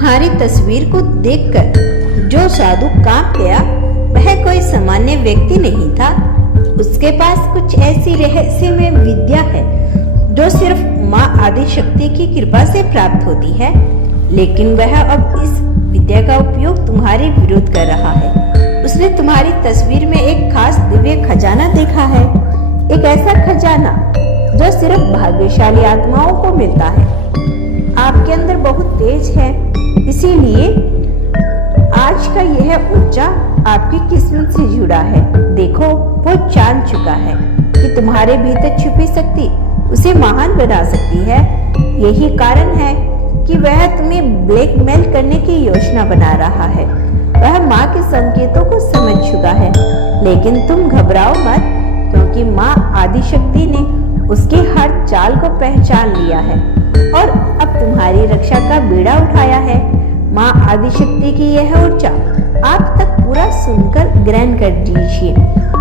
तुम्हारी तस्वीर को देखकर जो साधु कांप गया वह कोई सामान्य व्यक्ति नहीं था। उसके पास कुछ ऐसी रहस्यमय विद्या है जो सिर्फ माँ आदिशक्ति की कृपा से प्राप्त होती है, लेकिन वह अब इस विद्या का उपयोग तुम्हारे विरुद्ध कर रहा है। उसने तुम्हारी तस्वीर में एक खास दिव्य खजाना देखा है, एक ऐसा खजाना जो सिर्फ भाग्यशाली आत्माओं को मिलता है। आपके अंदर बहुत तेज है, इसीलिए आज का यह ऊर्जा आपकी किस्मत से जुड़ा है। देखो, वो जान चुका है कि तुम्हारे भीतर छुपी शक्ति उसे महान बना सकती है। यही कारण है कि वह तुम्हें ब्लैकमेल करने की योजना बना रहा है। वह माँ के संकेतों को समझ चुका है, लेकिन तुम घबराओ मत, क्योंकि माँ आदिशक्ति ने उसकी हर चाल को पहचान लिया है और अब तुम्हारी रक्षा का बीड़ा उठाया है। माँ आदिशक्ति की यह ऊर्जा आप तक पूरा सुनकर ग्रहण कर दीजिए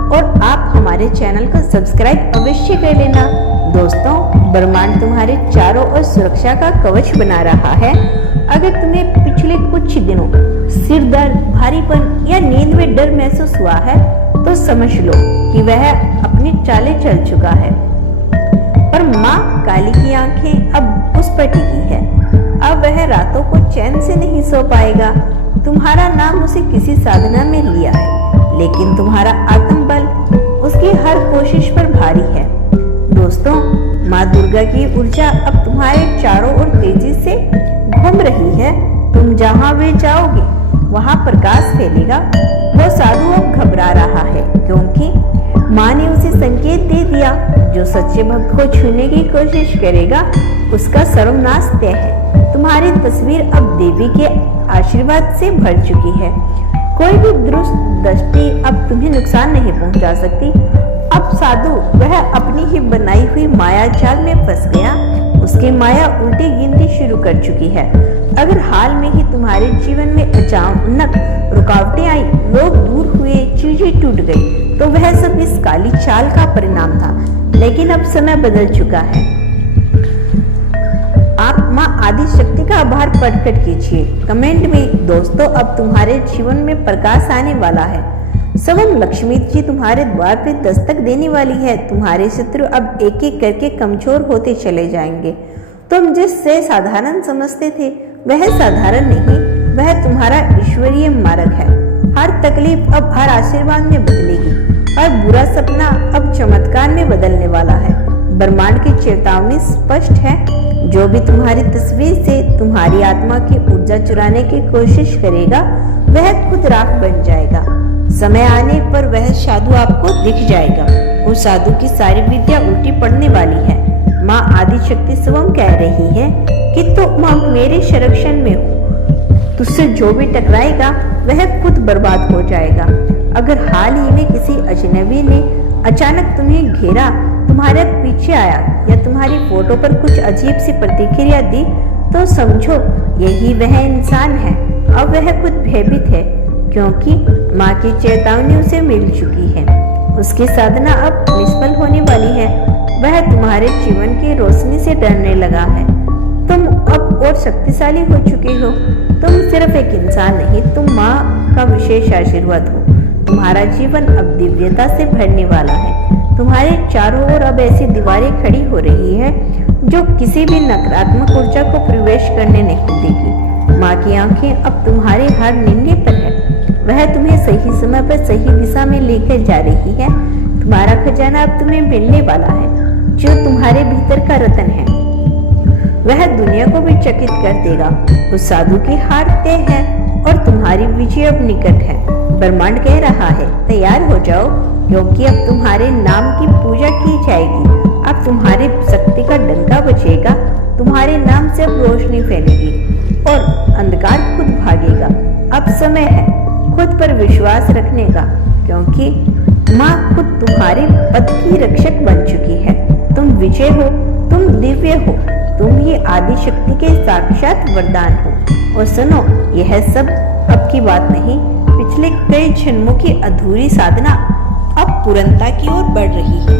और आप हमारे चैनल को सब्सक्राइब अवश्य कर लेना। दोस्तों, ब्रह्मांड तुम्हारे चारों ओर सुरक्षा का कवच बना रहा है। अगर तुम्हें पिछले कुछ दिनों सिर दर्द, भारीपन या नींद में डर महसूस हुआ है तो समझ लो कि वह अपनी चालें चल चुका है। पर माँ काली की आंखें अब उस पर टिकी है। अब वह रातों को चैन से नहीं सो पाएगा। तुम्हारा नाम उसे किसी साधना में लिया है, लेकिन तुम्हारा आत्मबल उसकी हर कोशिश पर भारी है। दोस्तों, माँ दुर्गा की ऊर्जा अब तुम्हारे चारों ओर तेजी से घूम रही है। तुम जहाँ भी जाओगे वहाँ प्रकाश फैलेगा। वो साधु अब घबरा रहा है, क्योंकि माँ ने उसे संकेत दे दिया, जो सच्चे भक्त को छूने की कोशिश करेगा उसका सर्वनाश तय है। तुम्हारी तस्वीर अब देवी के आशीर्वाद से भर चुकी है। कोई भी दुष्ट दृष्टि अब तुम्हें नुकसान नहीं पहुंचा सकती। अब साधु वह अपनी ही बनाई हुई माया जाल में फंस गया। उसकी माया उल्टी गिनती शुरू कर चुकी है। अगर हाल में ही तुम्हारे जीवन में अचानक रुकावटें आई, लोग दूर हुए, चीजें टूट गई, तो वह सब इस काली चाल का परिणाम था। लेकिन अब समय बदल चुका है। आप माँ आदिशक्ति का आभार प्रकट कीजिए कमेंट में। दोस्तों, अब तुम्हारे जीवन में प्रकाश आने वाला है। स्वयं लक्ष्मी जी तुम्हारे द्वार पर दस्तक देने वाली है। तुम्हारे शत्रु अब एक एक करके कमजोर होते चले जाएंगे। तुम जिससे साधारण समझते थे वह साधारण नहीं, वह तुम्हारा ईश्वरीय मार्ग है। हर तकलीफ अब हर आशीर्वाद में बदलेगी और बुरा सपना अब चमत्कार में बदलने वाला है। ब्रह्मांड की चेतावनी स्पष्ट है। जो भी तुम्हारी तस्वीर से तुम्हारी आत्मा की ऊर्जा चुराने की कोशिश करेगा वह खुद राख बन जाएगा। समय आने पर वह साधु आपको दिख जाएगा। उस साधु की सारी विद्या उल्टी पड़ने वाली है। माँ आदिशक्ति स्वयं कह रही है कि तुम मेरे संरक्षण में हो। तुझसे जो भी टकराएगा वह खुद बर्बाद हो जाएगा। अगर हाल ही में किसी अजनबी ने अचानक तुम्हें घेरा, तुम्हारे पीछे आया या तुम्हारी फोटो पर कुछ अजीब सी प्रतिक्रिया दी, तो समझो यही वह इंसान है। अब वह खुद भयभीत है, क्योंकि माँ की चेतावनी उसे मिल चुकी है। उसकी साधना अब निष्फल होने वाली है। वह तुम्हारे जीवन की रोशनी से डरने लगा है। तुम अब और शक्तिशाली हो चुके हो। तुम सिर्फ एक इंसान नहीं, तुम माँ का विशेष आशीर्वाद हो। तुम्हारा जीवन अब दिव्यता से भरने वाला है। तुम्हारे चारों ओर अब ऐसी दीवारें खड़ी हो रही है जो किसी भी नकारात्मक ऊर्जा को प्रवेश करने नहीं देगी। माँ की आंखें अब तुम्हारे हर निर्णय पर है। वह तुम्हें सही समय पर सही दिशा में लेकर जा रही है। तुम्हारा खजाना अब तुम्हें मिलने वाला है, जो तुम्हारे भीतर का रतन है। वह दुनिया को भी चकित कर देगा। उस साधु की हार तय है और तुम्हारी विजय अब निकट है। ब्रह्मांड कह रहा है, तैयार हो जाओ, क्योंकि अब तुम्हारे नाम की पूजा की जाएगी। अब तुम्हारी शक्ति का डंका बजेगा। तुम्हारे नाम से अब रोशनी फैलेगी और अंधकार खुद भागेगा। अब समय है खुद पर विश्वास रखने का, क्योंकि माँ खुद तुम्हारे पद की रक्षक बन चुकी है। तुम विजय हो, तुम दिव्य हो, तुम ही आदिशक्ति के साक्षात वरदान हो। और सुनो, यह सब अब की बात नहीं, पिछले कई जन्मों की अधूरी साधना अब पूर्णता की ओर बढ़ रही है।